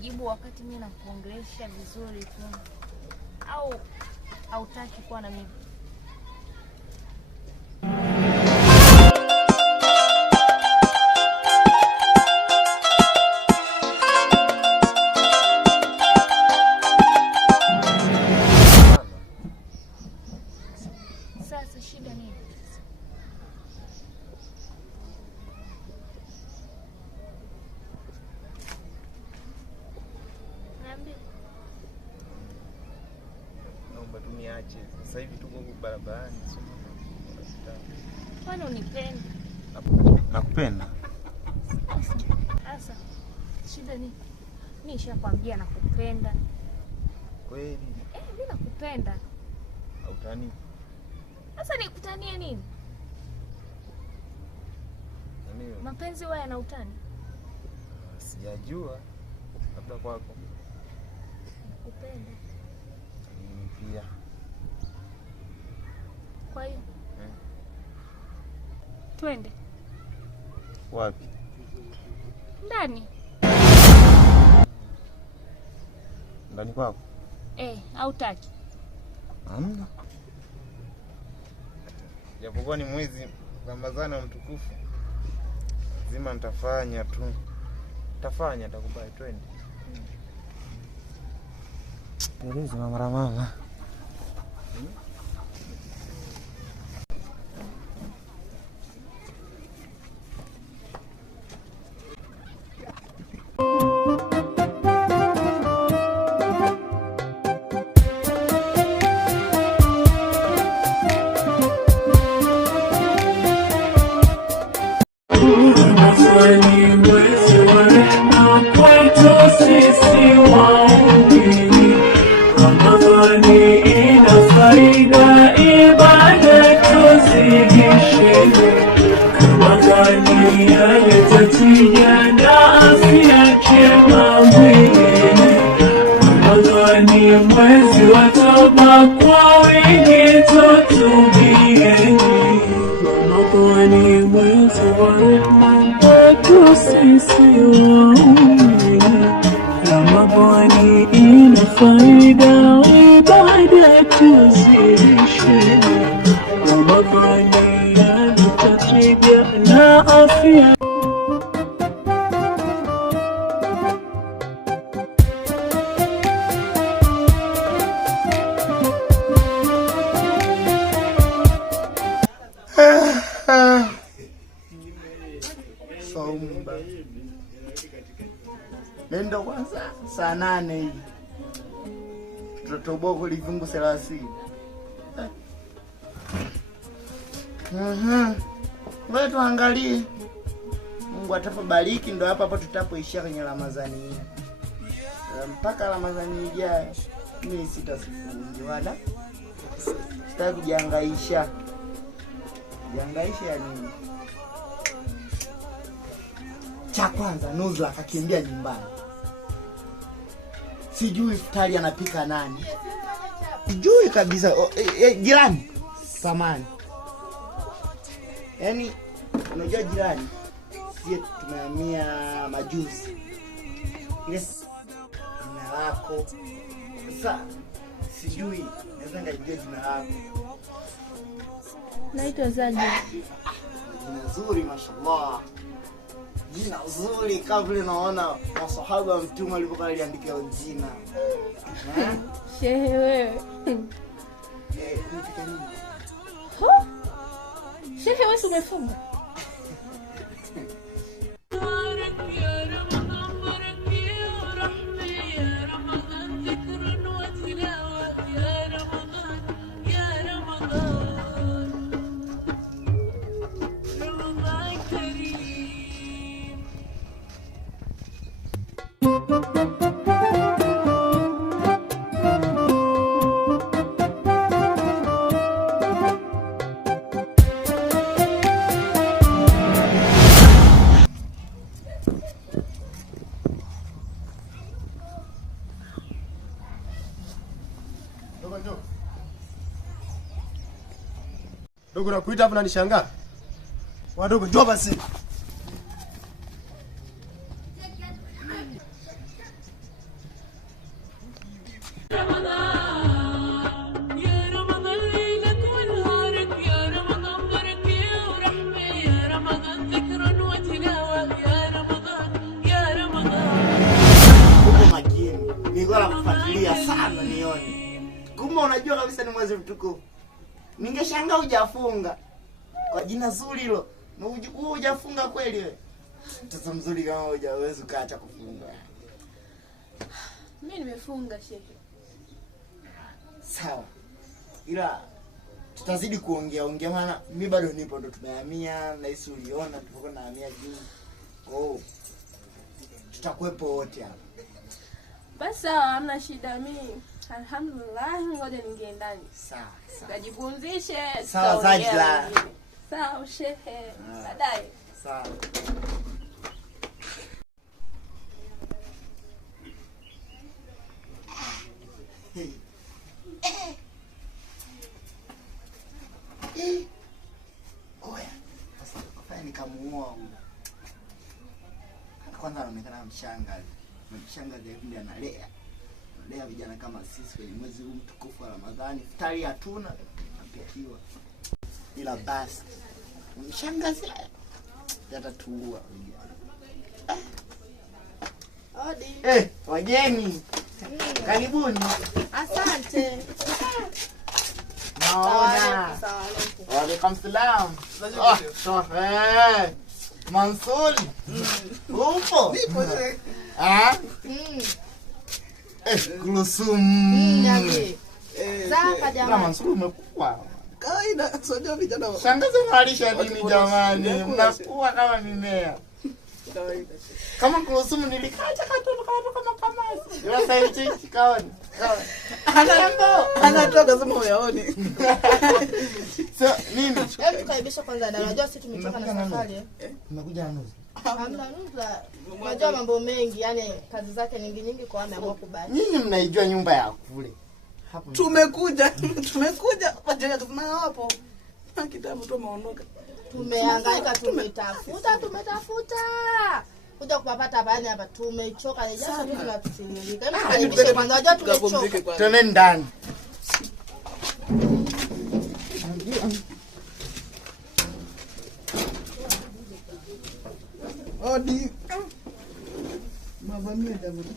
kunijibu wakati mimi nakuongelesha vizuri tu? Au hautaki kuwa na mimi? Sasa shida nini? Naomba tuniache. Sasa hivi tuko barabarani. Kwani unipendi? Nakupenda. Sasa shida nini? Mimi nishakwambia nakupenda. Kweli? Mimi nakupenda. Hautani? Sasa nikutanie nini? Mapenzi wewe yana utani? Sijajua. Labda kwako. Nakupenda. Mimi pia. Kwa hiyo twende. Wapi? Ndani. Ndani kwako? Hautaki? Hamna. Japokuwa ni mwezi Ramadhani wa mtukufu, lazima nitafanya tu. Nitafanya, nitakubali, twende. Eleza mama. Mwezi wa toba kwa wingi tutubieni. Ramadhani mwezi wa rehema kwetu sisi waumini. Ramadhani ina faida, ibada tuzidisheni. Ramadhani yaleta tija na afya. Nenda kwanza saa 8 hivi. Tutatoboa kwa livungu 30. Wewe tuangalie. Mungu atakubariki, ndo hapa tutapoishia kwenye Ramadhani hii. Mpaka Ramadhani ijayo mimi sitasifungi wala sitaki kujihangaisha. Jihangaisha ya nini? Cha kwanza Nuzla akakimbia nyumbani. Sijui iftari anapika nani. Sijui kabisa. Jirani samani. Yaani unajua jirani, sisi tumehamia majuzi. Yes. Jina lako. Sasa sijui naweza ngajua jina lako. Naitwa Zadia. Jina zuri mashallah. Jina zuri kama vile naona masahaba wa mtume alipokuwa aliandika jina. Shehe wewe. Unataka nini? Shehe wewe umefunga? Dogo nakuita hapo unanishangaa. Wadogo njoo basi. kama unajua kabisa ni mwezi mtukufu. Ningeshangaa hujafunga. Kwa jina zuri hilo. Na hujafunga kweli wewe? Mtoto mzuri kama hujaweza ukaacha kufunga. Mimi nimefunga shehe. Sawa. Ila tutazidi kuongea maana mimi bado nipo, ndo tumehamia na hisi uliona tulipokuwa nahamia juu. Oh. Tutakuepo wote hapa. Basi sawa, hamna shida. Mimi alhamdulillah, ngoja ningie ndani. Sawa. Ukajipumzishe. Sawa Zajla. Sawa shehe. Baadaye. Sawa. Oya. Sasa kafanya nikamuoa huyu. Kwanza anaonekana mshangazi. Mshangazi ndiye analea. Analea vijana kama sisi kwenye mwezi huu mtukufu wa Ramadhani. Futari hatuna, tunapikiwa. Ila basi. Mshangazi yatatuua. Odi. Wageni. Karibuni. Asante. Naona. Waalaikum salam. Mansur. Upo? Nipo. Kulsum. Zaka jamani. Mansur umekuwa. Kawaida, sio vijana. Shangazi unalisha nini jamani? Mnakuwa kama mimea. Kawaida. Kama Kulsum nilikaacha kama kamasi. Ila sasa hivi kaoni. Anatoka sema uyaone. So nini? Hebu karibisha kwanza na unajua sisi tumetoka na safari. Umekuja na nusu. Hamna nuza. Unajua mambo mengi, yani kazi zake nyingi kwa ameamua kubaki. Nyinyi mnaijua nyumba ya kule. Hapo Tumekuja kwa ajili ya kufanya hapo. Kitabu tu maondoka. Tumehangaika, tumetafuta. Kuja kupapata hapa yani hapa tumechoka na jasho tu tunatusimulia. Hebu karibisha kwanza, unajua tumechoka. Twende ndani. Odi. Mavamia jamani.